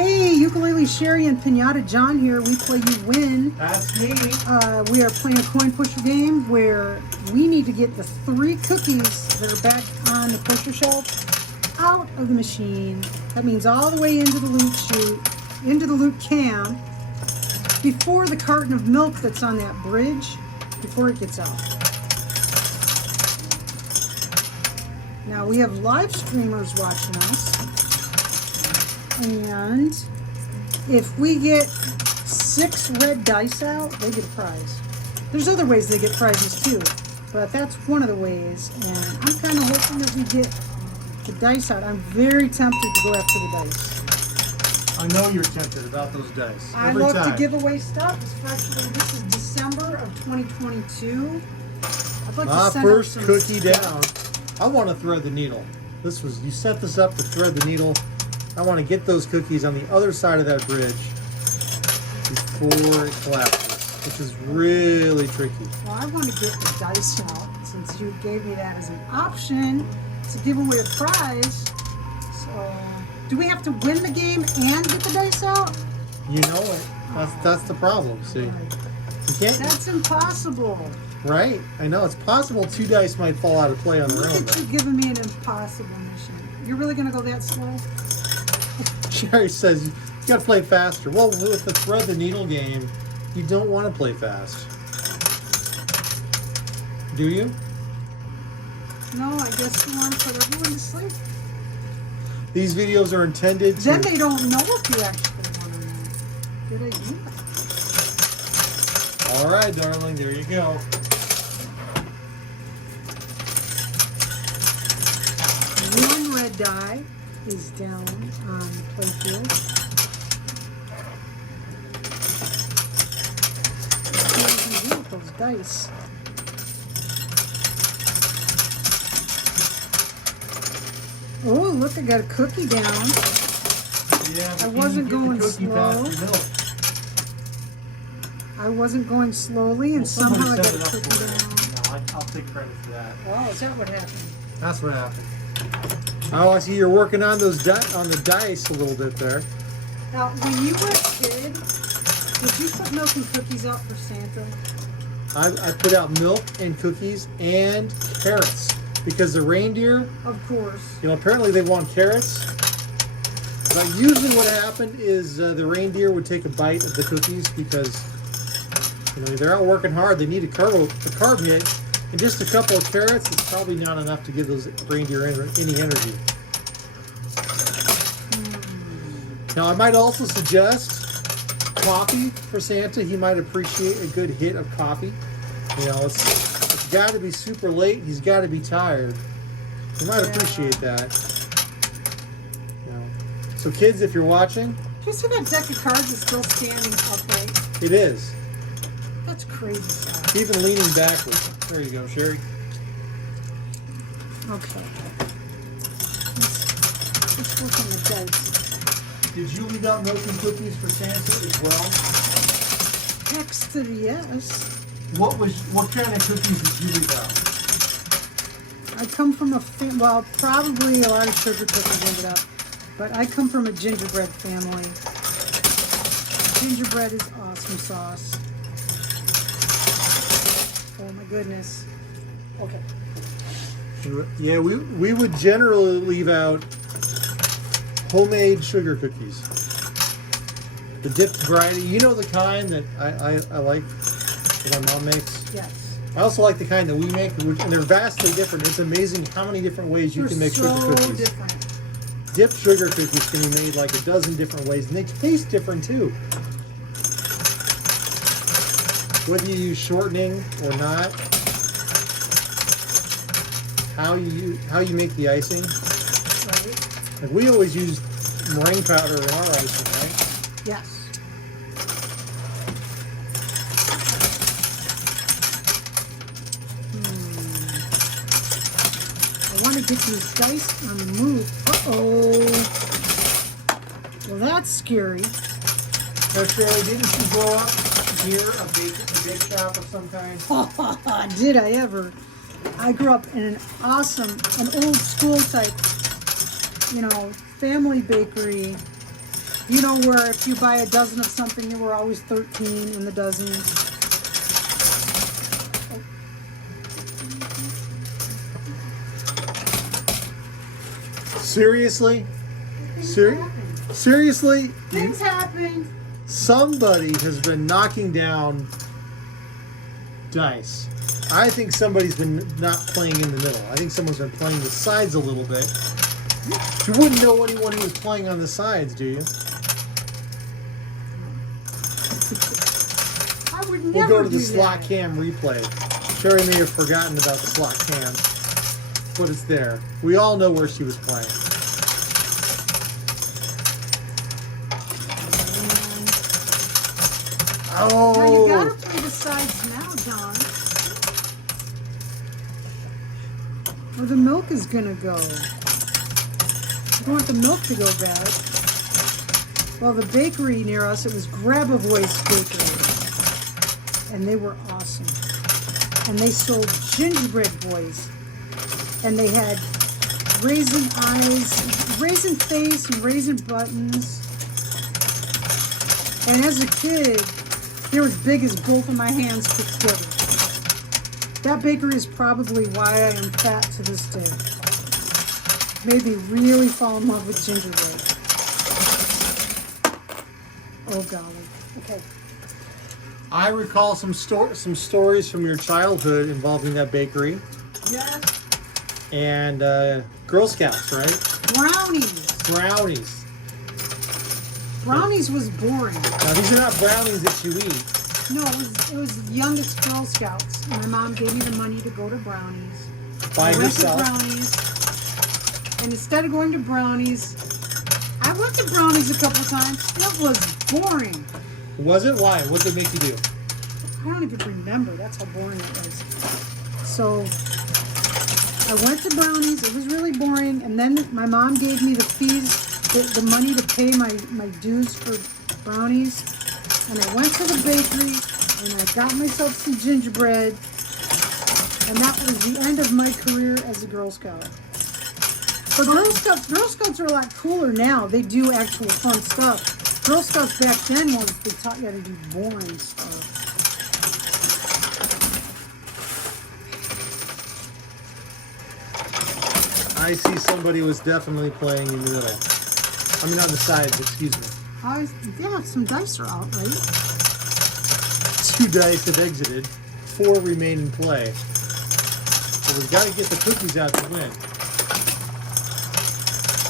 Hey, Ukulele Sherry and Pinata John here. We play You Win. That's me. We are playing a coin pusher game where we need to get the 3 cookies that are back on the pusher shelf out of the machine. That means all the way into the loot chute, into the loot cam, before the carton of milk that's on that bridge, before it gets out. Now we have live streamers watching us. And if we get 6 red dice out, they get a prize. There's other ways they get prizes too, but that's one of the ways. And I'm kind of hoping that we get the dice out. I'm very tempted to go after the dice. I know you're tempted about those dice. I love to give away stuff, especially this is December of 2022. I'd like to send first out some cookie stuff. down. I want to thread the needle. You set this up to thread the needle. I want to get those cookies on the other side of that bridge before it collapses, which is really tricky. Well, I want to get the dice out since you gave me that as an option to give away a prize. So, do we have to win the game and get the dice out? You know it. That's the problem. See, you can't. That's impossible. Right? I know it's possible 2 dice might fall out of play on their own. Look at you giving me an impossible mission. You're really going to go that slow? Sherry says you got to play faster. Well, with the thread the needle game, you don't want to play fast. Do you? No, I guess you want to put everyone to sleep. These videos are intended to... Then they don't know if you actually want to know. Did I do that? All right, darling, there you go. One red die is down on the playfield. What do you do with those dice? Oh, look, I got a cookie down. Yeah, I wasn't going slow. Milk. I wasn't going slowly, and somehow I got a cookie down. No, I'll take credit for that. Oh, is that what happened? That's what happened. Oh, I see you're working on those on the dice a little bit there. Now, when you were a kid, did you put milk and cookies out for Santa? I put out milk and cookies and carrots because the reindeer, Of course. apparently they want carrots. But usually what happened is the reindeer would take a bite of the cookies because they're out working hard. They need a carb hit. And just a couple of carrots is probably not enough to give those reindeer any energy. Now, I might also suggest coffee for Santa. He might appreciate a good hit of coffee. It's got to be super late. He's got to be tired. He might appreciate that. So, kids, if you're watching, Did you see that deck of cards is still standing upright? it is. That's crazy stuff. Even leaning backwards. There you go, Sherry. Okay. Let's work on the dice. Did you leave out milk and cookies for Santa as well? Texted yes. What kind of cookies did you leave out? I come from well, probably a lot of sugar cookies ended up, but I come from a gingerbread family. Gingerbread is awesome sauce. Oh my goodness. Okay. Yeah, we would generally leave out homemade sugar cookies. The dipped variety. You know the kind that I like that my mom makes? Yes. I also like the kind that we make, and they're vastly different. It's amazing how many different ways you can make sugar cookies. Different. Dipped sugar cookies can be made like a dozen different ways, and they taste different too. Whether you use shortening or not, how you make the icing. Right. Like we always use meringue powder in our icing, right? Yes. I want to get these dice on the move. Uh-oh. Well, that's scary. So Shirley, didn't you grow up near a bake shop of some kind? Did I ever? I grew up in an old school type, family bakery You know where if you buy a dozen of something, there were always 13 in the dozen. Seriously? Seriously? Things happened. Somebody has been knocking down dice. I think somebody's been not playing in the middle. I think someone's been playing the sides a little bit. You wouldn't know anyone who was playing on the sides, do you? I would We'll never go to the do slot that. cam replay. Sherry may have forgotten about the slot cam, but it's there. We all know where she was playing. Oh! Now you gotta play the sides now, John. Or the milk is gonna go. You don't want the milk to go bad. Well, the bakery near us, it was Grab a Voice Bakery. And they were awesome. And they sold gingerbread boys. And they had raisin eyes, raisin face, and raisin buttons. And as a kid, they were as big as both of my hands put together. That bakery is probably why I am fat to this day. Made me really fall in love with gingerbread. Oh golly. Okay. I recall some stories from your childhood involving that bakery. Yes. And Girl Scouts, right? Brownies. Brownies. Brownies was boring. Now these are not brownies that you eat. No, it was youngest Girl Scouts. And my mom gave me the money to go to Brownies. By I went to yourself. Brownies. And instead of going to Brownies, I went to Brownies a couple times. It was boring. Was it? Why? What did it make you do? I don't even remember. That's how boring it was. So I went to Brownies. It was really boring. And then my mom gave me the fees, the money to pay my dues for Brownies. And I went to the bakery and I got myself some gingerbread. And that was the end of my career as a Girl Scout. But Girl Scouts are a lot cooler now. They do actual fun stuff. Girl Scouts back then was they taught you how to do boring stuff. I see somebody was definitely playing in the middle. I mean, on the sides, excuse me. Yeah, some dice are out, right? 2 dice have exited. 4 remain in play. So we've got to get the cookies out to win.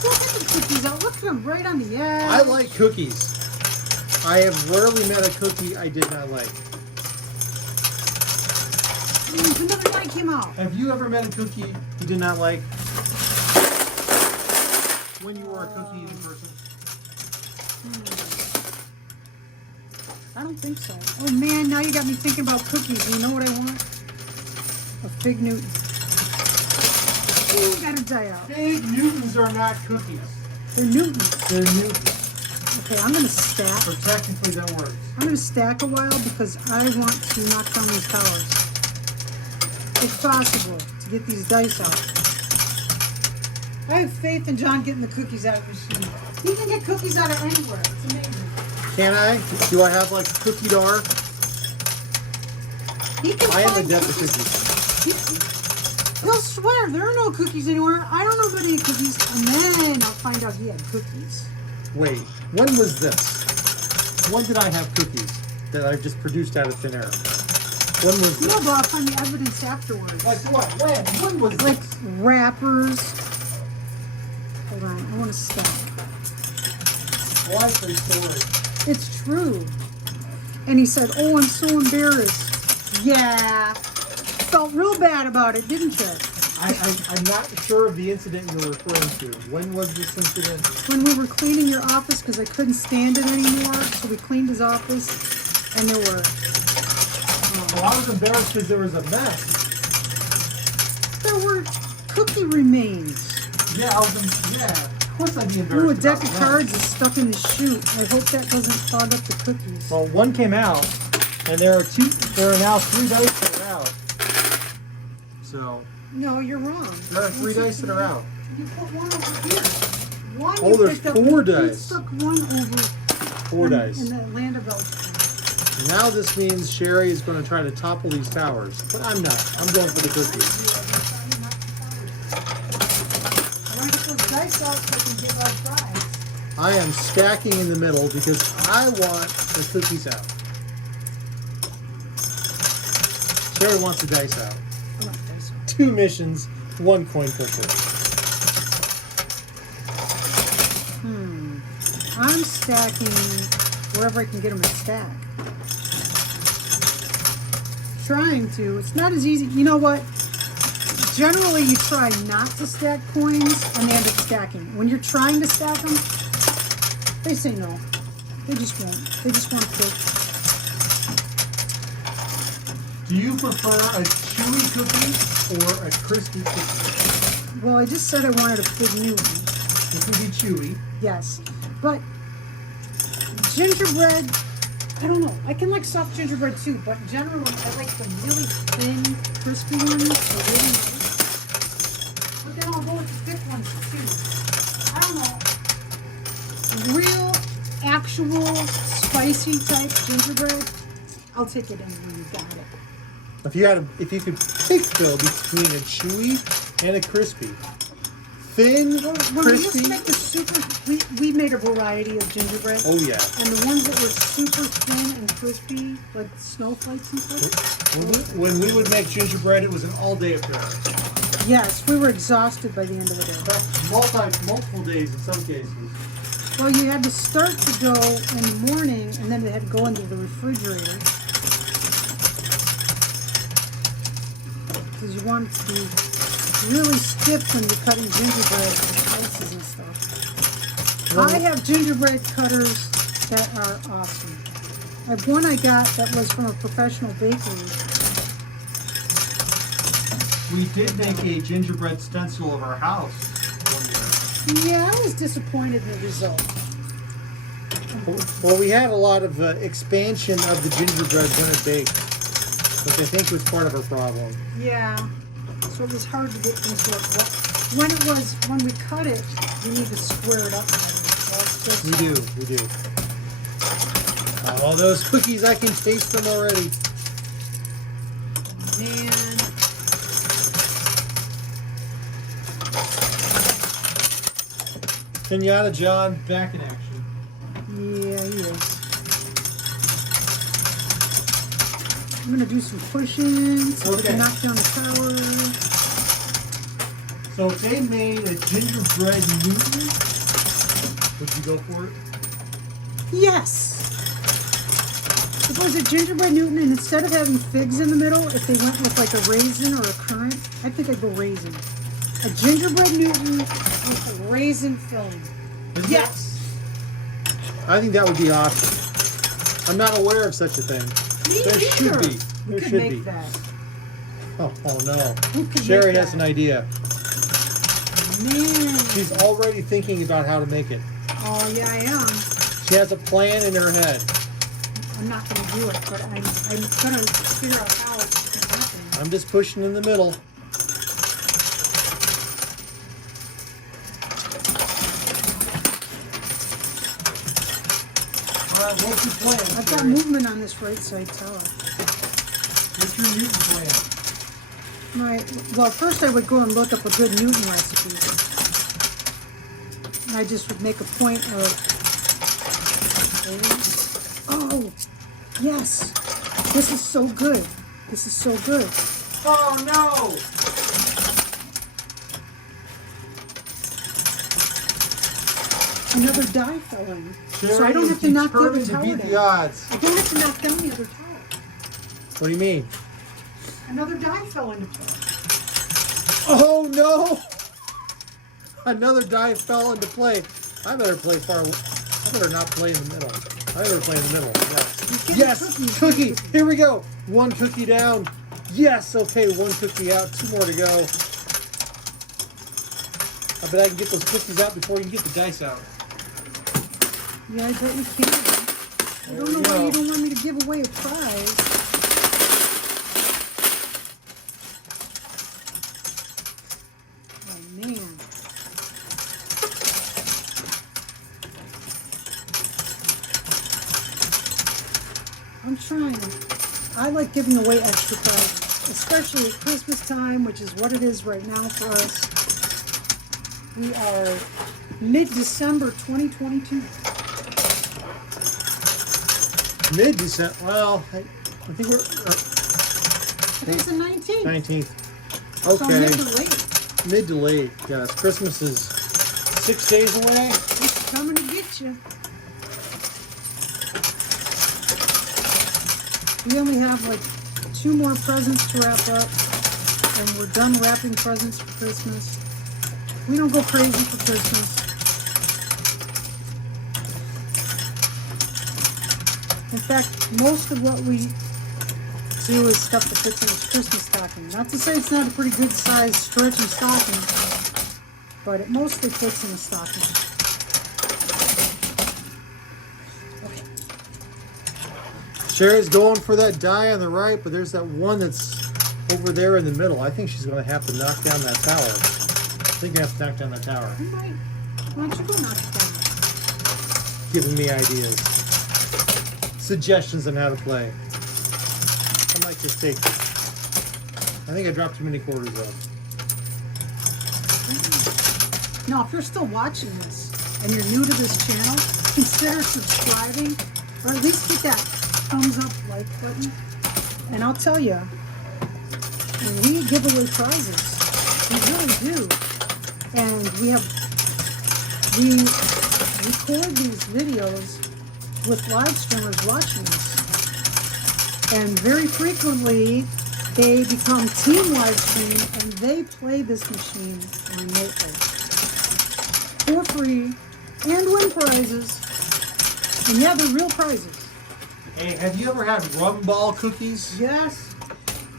Look at the cookies out. Look at them right on the edge. I like cookies. I have rarely met a cookie I did not like. Another die came out. Have you ever met a cookie you did not like? When you were a cookie eating person? I don't think so. Oh man, now you got me thinking about cookies. You know what I want? A Fig Newton. Oh, got to die out. Fig Newtons are not cookies. They're Newtons. They're Newtons. Okay, I'm going to stack. So technically that works. I'm going to stack a while because I want to knock down these towers. If possible, to get these dice out. I have faith in John getting the cookies out of the machine. He can get cookies out of anywhere. It's amazing. Can I? Do I have like cookie dar? He can I am find adept at cookies. cookies. He'll swear there are no cookies anywhere. I don't know about any cookies. And then I'll find out he had cookies. Wait, when was this? When did I have cookies that I've just produced out of thin air? When was this? No, but I'll find the evidence afterwards. Like what? When? When was Like this? wrappers. Hold on, I want to stack. Likely story. It's true. And he said, oh, I'm so embarrassed. Yeah. Felt real bad about it, didn't you? I'm not sure of the incident you're referring to. When was this incident? When we were cleaning your office because I couldn't stand it anymore, so we cleaned his office, and there were... Well, I was embarrassed because there was a mess. There were cookie remains. Yeah, of course I'd be embarrassed. Ooh, a deck about of that. cards is stuck in the chute. I hope that doesn't clog up the cookies. Well, one came out, and there are now 3 dice that are out. So No, you're wrong. there are 3 dice that are out. You put one over here. One Oh, you there's picked up, 4 he dice. stuck one over 4 dice. in the land of elf. Now this means Sherry is going to try to topple these towers, but I'm not. I'm going for the cookies. I want to get those dice out so I can get our prize. I am stacking in the middle because I want the cookies out. Sherry wants the dice out. I want dice out. 2 missions, 1 coin pusher. I'm stacking wherever I can get them to stack. Trying to. It's not as easy. You know what? Generally, you try not to stack coins and they end up stacking. When you're trying to stack them, they say no. They just won't. They just want to quit. Do you prefer a chewy cookie or a crispy cookie? Well, I just said I wanted a big new one. This would be chewy. Yes. But gingerbread, I don't know. I can like soft gingerbread too, but generally I like the really thin, crispy ones. They're really nice. But then I'll go with the thick ones too. I don't know. Real, actual, spicy type gingerbread, I'll take it anywhere you got it. If you could pick though between a chewy and a crispy, thin, When we crispy. used to make the super, we made a variety of gingerbread. Oh yeah. And the ones that were super thin and crispy, like snowflakes and stuff. When we would make gingerbread, it was an all-day affair. Yes, we were exhausted by the end of the day. Multiple days in some cases. Well, you had to start to go in the morning, and then it had to go into the refrigerator. Because you want it to be really stiff when you're cutting gingerbread and slices and stuff. I have gingerbread cutters that are awesome. I have one I got that was from a professional bakery. We did make a gingerbread stencil of our house one year. Yeah, I was disappointed in the result. Well, we had a lot of expansion of the gingerbread when it baked, which I think was part of our problem. Yeah, so it was hard to get into it. When we cut it, we need to square it up. We do. All those cookies, I can taste them already. Man. Pinata John back in action. Yeah, he is. I'm gonna do some pushing so we can knock down the tower. So if they made a gingerbread Newton, would you go for it? Yes! If it was a gingerbread Newton, and instead of having figs in the middle, if they went with like a raisin or a currant, I think I'd go raisin. A gingerbread Newton with a raisin filling. Yes! I think that would be awesome. I'm not aware of such a thing. Me There neither. should be. We There could should make be. that. Oh no. We could Sherry make has that. an idea. Man. She's already thinking about how to make it. Oh, yeah, I am. She has a plan in her head. I'm not going to do it, but I'm going to figure out how it can happen. I'm just pushing in the middle. All right, what's your plan? I've got Sherry? movement on this right side tower. What's your Newton plan? Well, first I would go and look up a good Newton recipe. And I just would make a point of... Oh, yes. This is so good. This is so good. Oh no! Another die fell in. So I Sherry don't is have to knock the other determined to tower beat down. the odds. I don't have to knock down the other tower. What do you mean? Another die fell into play. Oh no! Another die fell into play. I better play far. I better not play in the middle. I better play in the middle. Yes. Yes. Cookie. Here we go. 1 cookie down. Yes. Okay. 1 cookie out. 2 more to go. I bet I can get those cookies out before you can get the dice out. Yeah, I bet you can. I don't know why you don't want me to give away a prize. Oh, man. I'm trying. I like giving away extra prizes, especially at Christmas time, which is what it is right now for us. We are mid-December 2022. Mid-December. Well, I think we're Today's the 19th. 19th. So Okay. mid to late. Mid to late. Yes. Christmas is 6 days away. It's coming to get you. We only have like 2 more presents to wrap up, and we're done wrapping presents for Christmas. We don't go crazy for Christmas. In fact, most of what we do is stuff that fits in a Christmas stocking. Not to say it's not a pretty good size stretchy stocking, but it mostly fits in a stocking. Okay. Sherry's going for that die on the right, but there's that one that's over there in the middle. I think she's going to have to knock down that tower. I think you have to knock down that tower. You might. Why don't you go knock it down? Giving me ideas. Suggestions on how to play. I might just take. I think I dropped too many quarters though. Now, if you're still watching this and you're new to this channel, consider subscribing, or at least hit that thumbs up like button. And I'll tell you, we give away prizes. We really do. And we record these videos with live streamers watching us. And very frequently, they become team live stream and they play this machine remotely for free and win prizes. And yeah, they're real prizes. Hey, have you ever had rum ball cookies? Yes.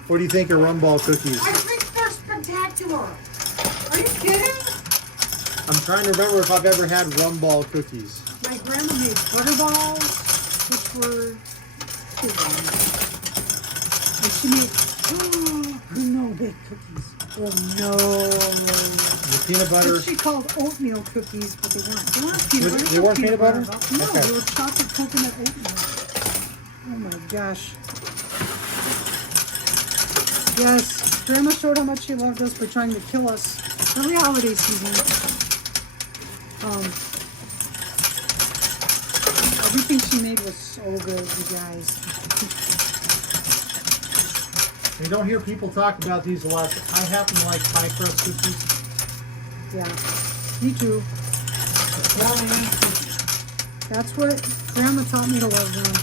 What do you think of rum ball cookies? I think they're spectacular. Are you kidding? I'm trying to remember if I've ever had rum ball cookies. My grandma made butter balls, which were good ones. And she made no-bake cookies. Oh no. The peanut butter. Which she called oatmeal cookies, but they weren't. They weren't peanut butter. They weren't peanut butter? No, Okay. they were chocolate coconut oatmeal. Oh my gosh. Yes, Grandma showed how much she loved us by trying to kill us every holiday season. Everything she made was so good, you guys. You don't hear people talk about these a lot. I happen to like pie crust cookies. Yeah, me too. That's what Grandma taught me to love them.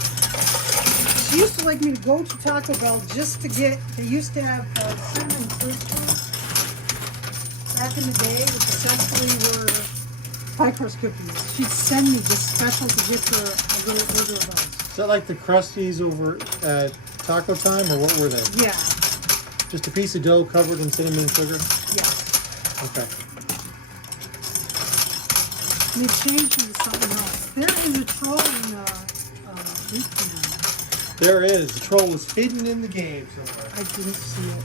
She used to like me to go to Taco Bell just to get, they used to have cinnamon crystals back in the day, which essentially were pie crust cookies. She'd send me just special to get her a little order of those. Is that like the Krusties over at Taco Time, or what were they? Yeah, Just a piece of dough covered in cinnamon and sugar? yeah. Okay. And they changed into something else. There is a troll in Leaf Cannon. There is. The troll was hidden in the game somewhere. I didn't see it.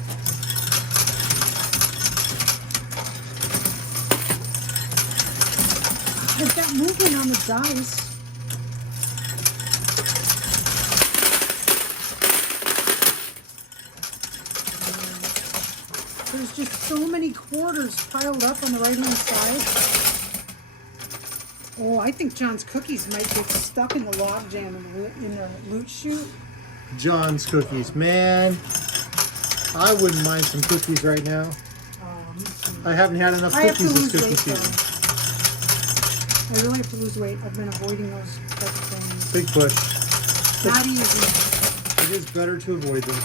I've got movement on the dice. There's just so many quarters piled up on the right-hand side. Oh, I think John's cookies might get stuck in the log jam in the loot chute. John's cookies. Man, I wouldn't mind some cookies right now. Me too. I haven't had enough I have to cookies lose this cookie weight, season. though. I really have to lose weight. I've been avoiding those type of things. Big push. Not easy. It is better to avoid them.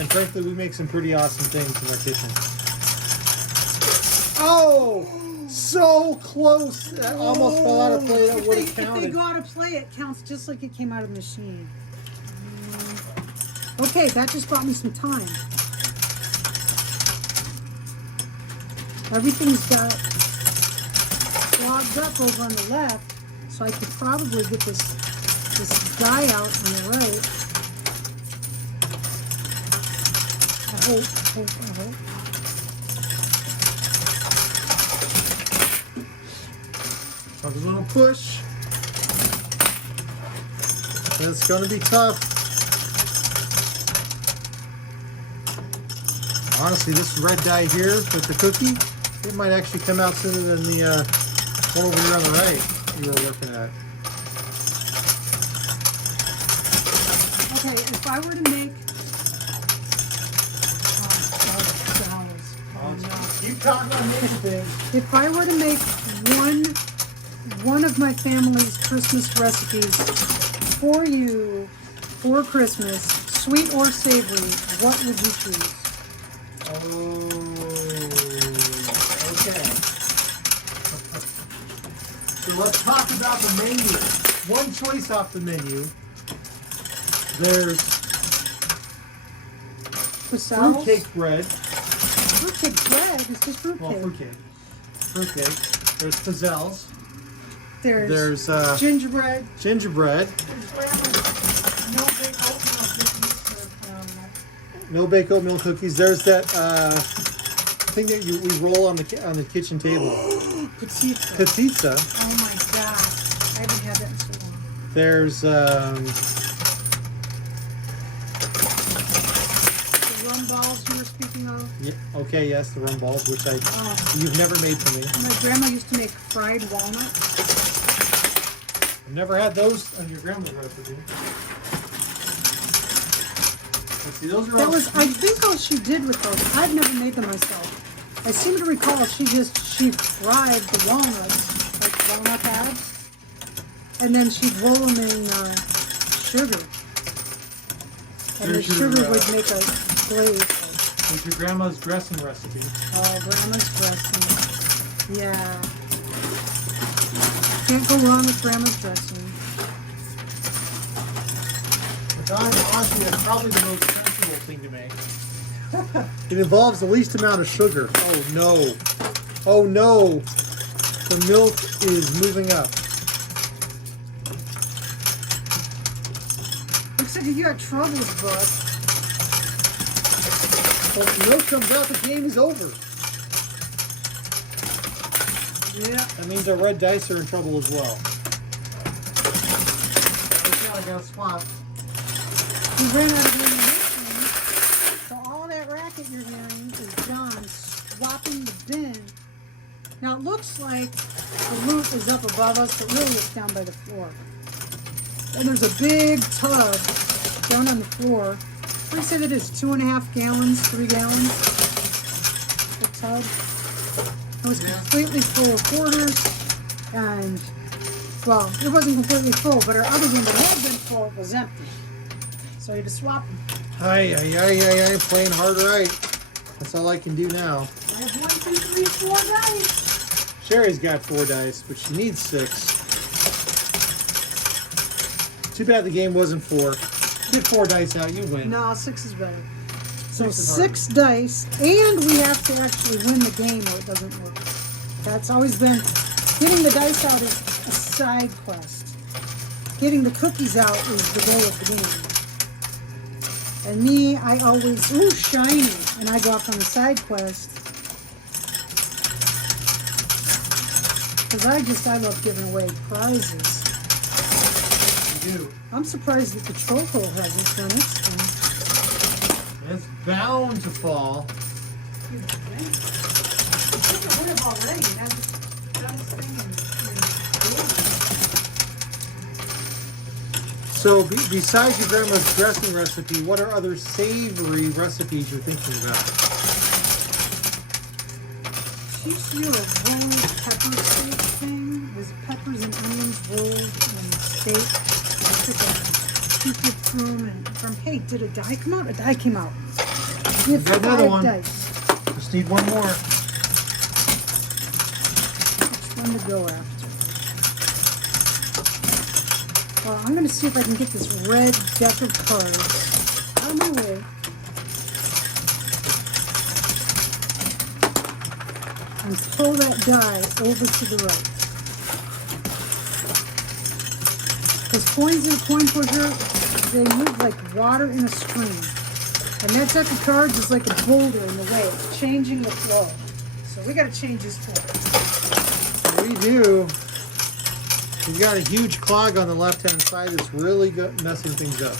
And frankly, we make some pretty awesome things in our kitchen. Oh! So close! That almost fell out of play. That would have If they counted. go out of play, it counts just like it came out of the machine. Okay, that just bought me some time. Everything's got clogged up over on the left, so I could probably get this guy out on the right. I hope. Another little push. It's going to be tough. Honestly, this red dye here with the cookie, it might actually come out sooner than the one over here on the right you were looking at. Okay, if I were to make... Keep talking on making things. If I were to make one of my family's Christmas recipes for you for Christmas, sweet or savory, what would you choose? Oh, okay. So let's talk about the menu. One choice off the menu. There's fruitcake bread. Fruitcake bread? It's just fruitcake. Well, fruitcake. Fruitcake. There's pizzelles. There's gingerbread. Gingerbread. There's No baked oatmeal cookies. There's that thing that we roll on the kitchen table. Pizza. Pizza. Oh my god. I haven't had that in so long. There's rum balls you were speaking of? yeah, okay, yes, the rum balls, which you've never made for me. My grandma used to make fried walnuts. I've never had those on your grandma's recipe. Let's see, those are That all was, I sweet. think, all she did with those. I've never made them myself. I seem to recall she fried the walnuts, like walnut halves, and then she'd roll them in sugar. And the There's your, sugar would make a glaze. There's your grandma's dressing recipe. Oh, grandma's dressing. Yeah. Can't go wrong with grandma's dressing. But honestly, that's probably the most sensible thing to make. It involves the least amount of sugar. Oh no. Oh no. The milk is moving up. Looks like you got troubles, bud. When the milk comes out, the game is over. Yeah. That means our red dice are in trouble as well. Now I gotta swap. We ran out of ammunition, so all that racket you're hearing is John swapping the bin. Now it looks like the loot is up above us, but really it's down by the floor. And there's a big tub down on the floor. What do you say that is? 2.5 gallons, 3 gallons? The tub. It was completely full of quarters, and well, it wasn't completely full, but our other bin that had been full was empty. So you had to swap them. Aye, playing hard right. That's all I can do now. I have 1, 2, 3, 4 dice. Sherry's got 4 dice, but she needs 6. Too bad the game wasn't 4. Get 4 dice out, you win. No, 6 is better. So 6 is 6 dice, and we have to actually win the game or it doesn't work. That's always been, getting the dice out is a side quest. Getting the cookies out is the goal of the game. And me, I always, ooh, shiny, and I go off on the side quest. Because I love giving away prizes. You do. I'm surprised that the troll hole hasn't done its thing. It's bound to fall. So, besides your grandma's dressing recipe, what are other savory recipes you're thinking about? She used to do a rolled pepper steak thing. There's peppers and onions rolled in steak. I took a stupid from and from, hey, did a die come out? A die came out. We have Got another 5 one. dice. Just need one more. Which one to go after? Well, I'm going to see if I can get this red deck of cards out of my way. And pull that die over to the right. Because coins in a coin pusher, they move like water in a stream. And that deck of cards is like a boulder in the way. It's changing the flow. So we got to change this flow. We do. You've got a huge clog on the left-hand side that's really messing things up.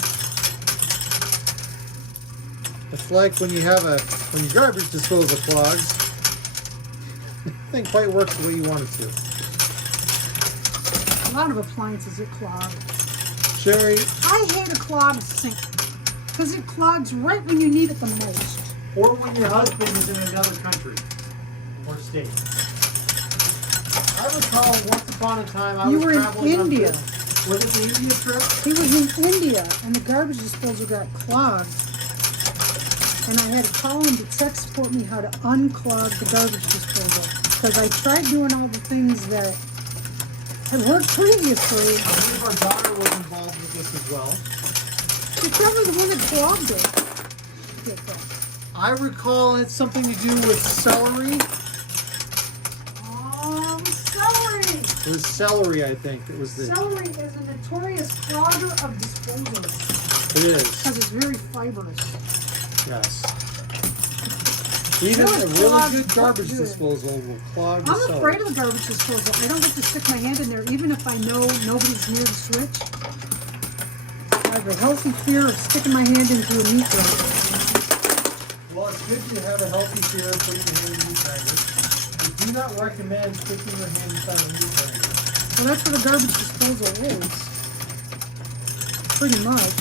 It's like when your garbage disposal clogs. Nothing quite works the way you want it to. A lot of appliances get clogged. Sherry, I hate a clogged sink because it clogs right when you need it the most. or when your husband is in another country or state. I recall once upon a time I was traveling in India. Was it the India trip? He was in India and the garbage disposal got clogged. And I had to call him to tech support me how to unclog the garbage disposal. Because I tried doing all the things that had worked previously. I believe our daughter was involved with this as well. She's probably the one that clogged it. I recall it's something to do with celery. Oh, it was celery! It was celery, I think. It was the. Celery is a notorious clogger of disposals. It is. Because it's very fibrous. Yes. Even a really good garbage disposal will clog the celery. I'm afraid of the garbage disposal. I don't get to stick my hand in there, even if I know nobody's near the switch. I have a healthy fear of sticking my hand into a meat grinder. Well, it's good to have a healthy fear of putting your hand in the meat grinder. We do not recommend sticking your hand inside a meat grinder. Well, that's what a garbage disposal is. Pretty much.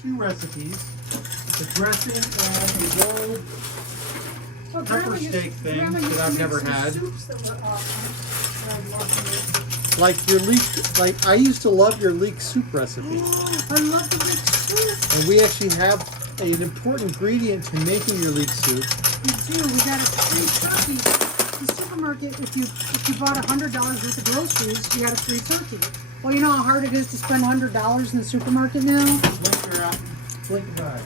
Two recipes, the dressing and a rolled pepper steak thing that I've never had. Like your leek, like I used to love your leek soup recipe. Oh, I love the leek soup. And we actually have an important ingredient to making your leek soup. We do. We got a free turkey. In the supermarket, if you bought $100 worth of groceries, you got a free turkey. Well, you know how hard it is to spend $100 in the supermarket now? Blink your eye.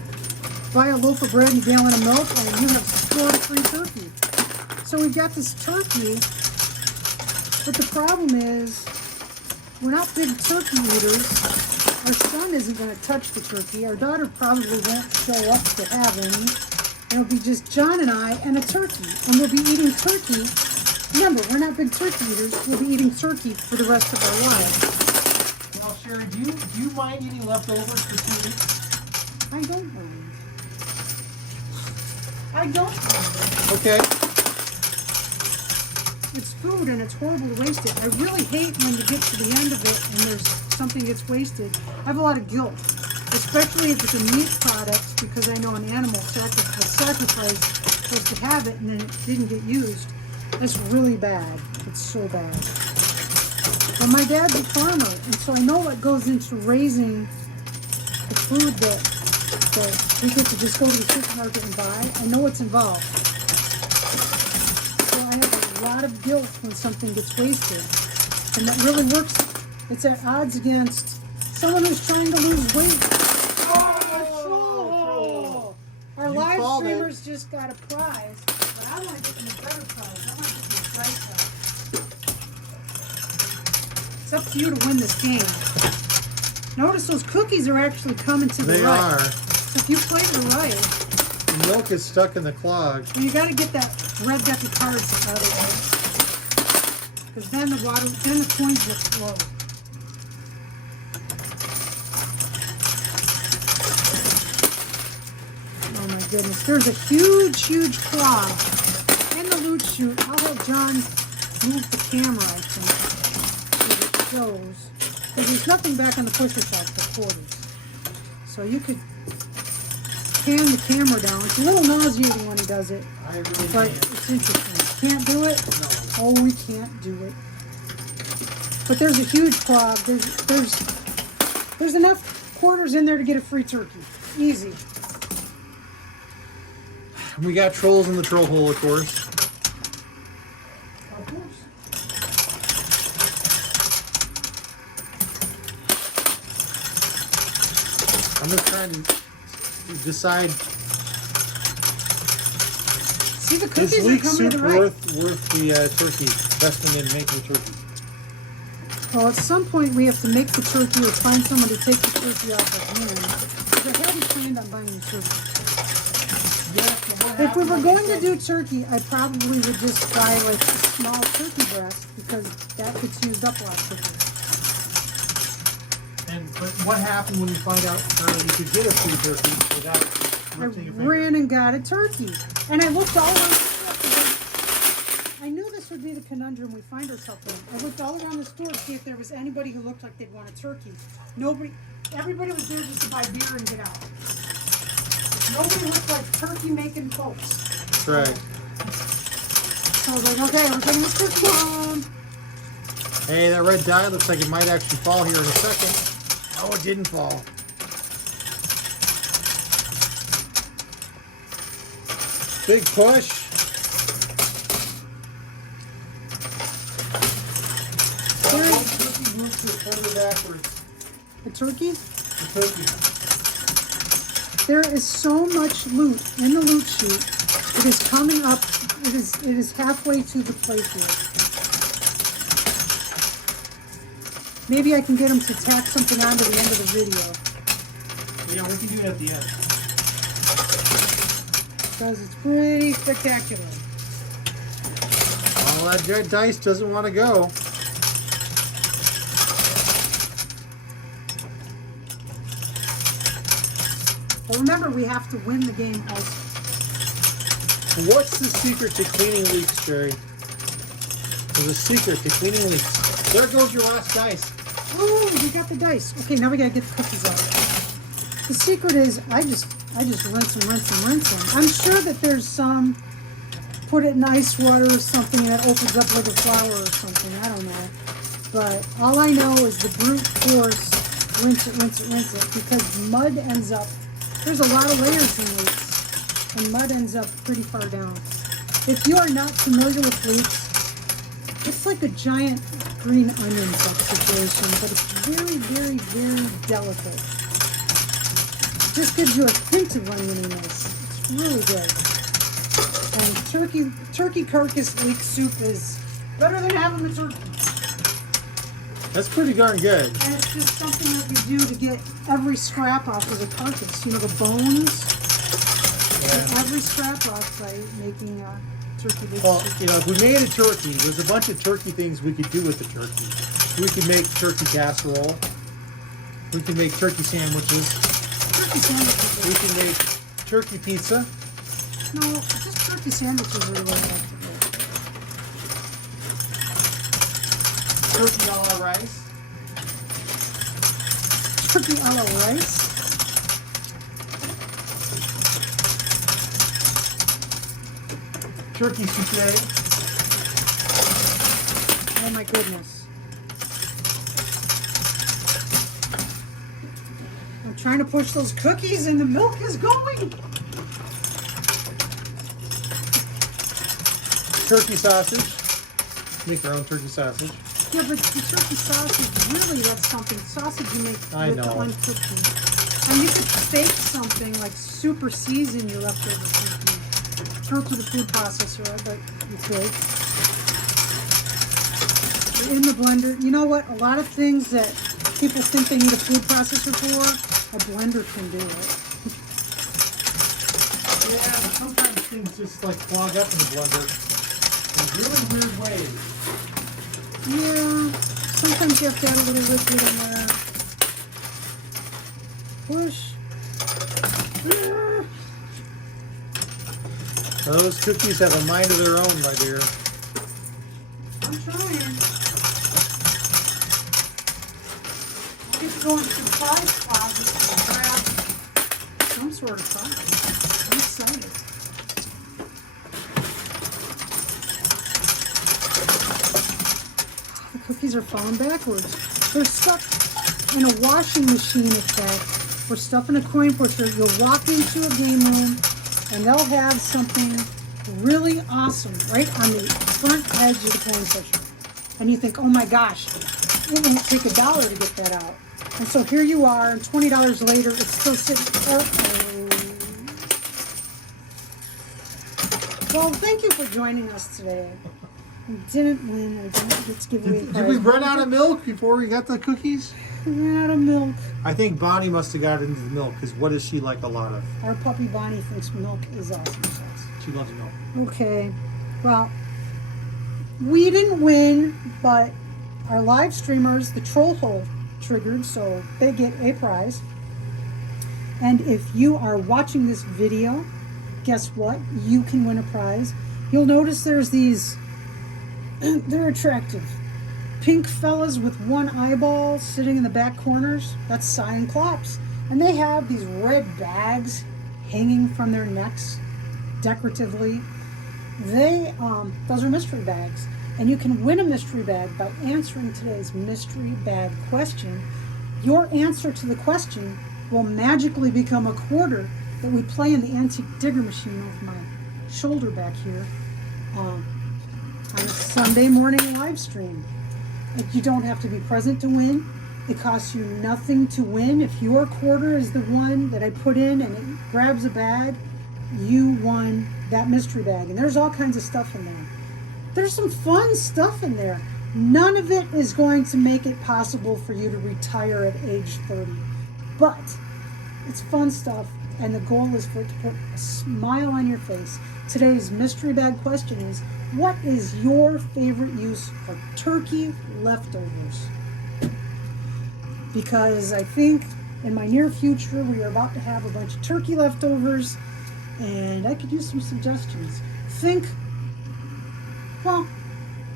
Buy a loaf of bread and a gallon of milk, and you have scored a free turkey. So we got this turkey, but the problem is, we're not big turkey eaters. Our son isn't going to touch the turkey. Our daughter probably won't show up to have any. It'll be just John and I and a turkey. And we'll be eating turkey. Remember, we're not big turkey eaters. We'll be eating turkey for the rest of our lives. Well, Sherry, do you mind eating leftovers for 2 weeks? I don't mind. I don't mind. Okay. It's food and it's horrible to waste it. I really hate when you get to the end of it and there's something gets wasted. I have a lot of guilt, especially if it's a meat product, because I know an animal was sacrificed supposed to have it and then it didn't get used. It's really bad. It's so bad. But my dad's a farmer, and so I know what goes into raising the food that we get to just go to the supermarket and buy. I know what's involved. So I have a lot of guilt when something gets wasted. And that really works. It's at odds against someone who's trying to lose weight. Oh! Our live streamers just got a prize. But I want to get them a better prize. I want to get them a prize prize. It's up to you to win this game. Notice those cookies are actually coming to the right. They are. So if you play it right, The milk is stuck in the clog. well, you got to get that red deck of cards out of the way. Because then the coins will flow. Oh my goodness. There's a huge, huge clog in the loot chute. I'll have John move the camera, I think, so it shows. Because there's nothing back on the pusher shelf but quarters. So you could pan the camera down. It's a little nauseating when he does it, I really but can't. it's interesting. Can't do it? No. Oh, we can't do it. But there's a huge clog. There's enough quarters in there to get a free turkey. Easy. We got trolls in the troll hole, of course. Of course. I'm just trying to decide, See, the is cookies are leek coming soup to the right. worth the turkey, investing in making turkey? Well, at some point we have to make the turkey or find someone to take the turkey off of me. Because I hadn't planned on buying the turkey. If we were going to do turkey, I probably would just buy like a small turkey breast because that gets used up a lot quicker. But what happened when you find out you could get a free turkey without ripping your finger? Ran and got a turkey. And I looked all around the store because I knew this would be the conundrum we find ourselves in. I looked all around the store to see if there was anybody who looked like they'd want a turkey. Everybody was there just to buy beer and get out. Nobody looked like turkey making folks. That's right. So I was like, okay, we're taking this turkey home. Hey, that red dye looks like it might actually fall here in a second. Oh, it didn't fall. Big push. A turkey? The turkey. There is so much loot in the loot chute. It is coming up. It is halfway to the playthrough. Maybe I can get them to tack something on to the end of the video. Yeah, we can do it at the end. Because it's pretty spectacular. All that red dice doesn't want to go. But remember, we have to win the game also. What's the secret to cleaning leaks, Jerry? There's a secret to cleaning leaks. There goes your last dice. Oh, we got the dice. Okay, now we gotta get the cookies out. The secret is I just rinse and rinse and rinse them. I'm sure that there's some put it in ice water or something that opens up like a flower or something. I don't know. But all I know is the brute force rinse it, rinse it, rinse it, because mud ends up. There's a lot of layers in leeks, and mud ends up pretty far down. If you are not familiar with leeks, it's like a giant green onion type situation, but it's very, very, very delicate. It just gives you a hint of onioniness. It's really good. And turkey carcass leek soup is better than having the turkey. That's pretty darn good. And it's just something that you do to get every scrap off of the carcass. You know, the bones. Yeah. Every scrap off by making turkey leek Well, soup. you know, if we made a turkey, there's a bunch of turkey things we could do with the turkey. We could make turkey casserole. We can make turkey sandwiches. Turkey sandwiches. We can make turkey pizza. No, just turkey sandwiches are really effective. Turkey a la rice. Turkey a la rice. Turkey souffle. Oh my goodness. I'm trying to push those cookies and the milk is going. Turkey sausage. Make our own turkey sausage. Yeah, but the turkey sausage, really, that's something. Sausage you make I with know. the uncooked meat. And you could bake something, like super season your leftover turkey. Throw it to the food processor, I bet you could. Or in the blender. You know what? A lot of things that people think they need a food processor for, a blender can do it. Yeah, but sometimes things just like clog up in the blender in really weird ways. Yeah, sometimes you have to add a little liquid in there. Push. Those cookies have a mind of their own, my dear. I'm trying. I get to go into the supplies closet and grab some sort of product. I'm excited. The cookies are falling backwards. They're stuck in a washing machine effect. We're stuffing a coin pusher. You'll walk into a game room and they'll have something really awesome right on the front edge of the coin pusher. And you think, oh my gosh, it won't take $1 to get that out. And so here you are, and $20 later, it's still sitting. Well, thank you for joining us today. We didn't win. I didn't get to give away the Did we prize. run out of milk before we got the cookies? We ran out of milk. I think Bonnie must have got into the milk because what does she like a lot of? Our puppy Bonnie thinks milk is awesome sauce. She loves milk. Okay, well, we didn't win, but our live streamers, the troll hole triggered, so they get a prize. And if you are watching this video, guess what? You can win a prize. You'll notice there's these, they're attractive. Pink fellas with one eyeball sitting in the back corners. That's Cyclops. And they have these red bags hanging from their necks decoratively. Those are mystery bags. And you can win a mystery bag by answering today's mystery bag question. Your answer to the question will magically become a quarter that we play in the antique digger machine off my shoulder back here on a Sunday morning live stream. You don't have to be present to win. It costs you nothing to win. If your quarter is the one that I put in and it grabs a bag, you won that mystery bag. And there's all kinds of stuff in there. There's some fun stuff in there. None of it is going to make it possible for you to retire at age 30. But it's fun stuff, and the goal is for it to put a smile on your face. Today's mystery bag question is, what is your favorite use for turkey leftovers? Because I think in my near future we are about to have a bunch of turkey leftovers, and I could use some suggestions. Think, well,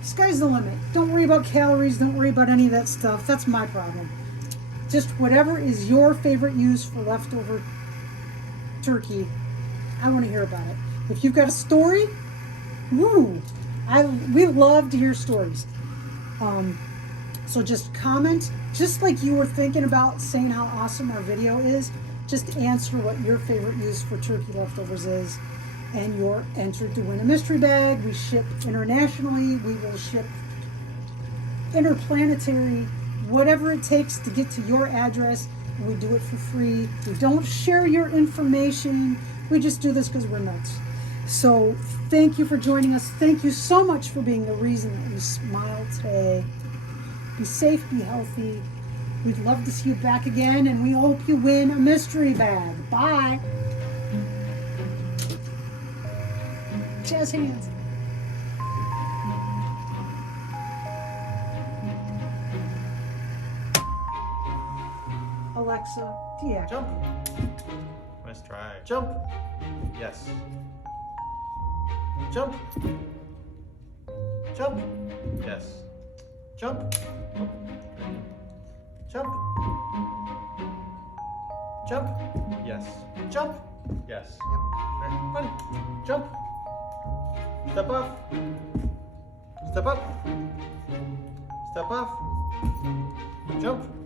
sky's the limit. Don't worry about calories, don't worry about any of that stuff. That's my problem. Just whatever is your favorite use for leftover turkey, I want to hear about it. If you've got a story, woo, we love to hear stories. So just comment, just like you were thinking about saying how awesome our video is, just answer what your favorite use for turkey leftovers is, and you're entered to win a mystery bag. We ship internationally, we will ship interplanetary, whatever it takes to get to your address. We do it for free. We don't share your information. We just do this because we're nuts. So thank you for joining us. Thank you so much for being the reason that we smile today. Be safe, be healthy. We'd love to see you back again, and we hope you win a mystery bag. Bye. Jazz hands. Alexa, deactivate. Jump. Let's try. Jump. Yes. Jump. Jump. Yes. Jump. Jump. Jump. Yes. Jump. Yes. Yep. Run. Jump. Step off. Step up. Step off. Jump.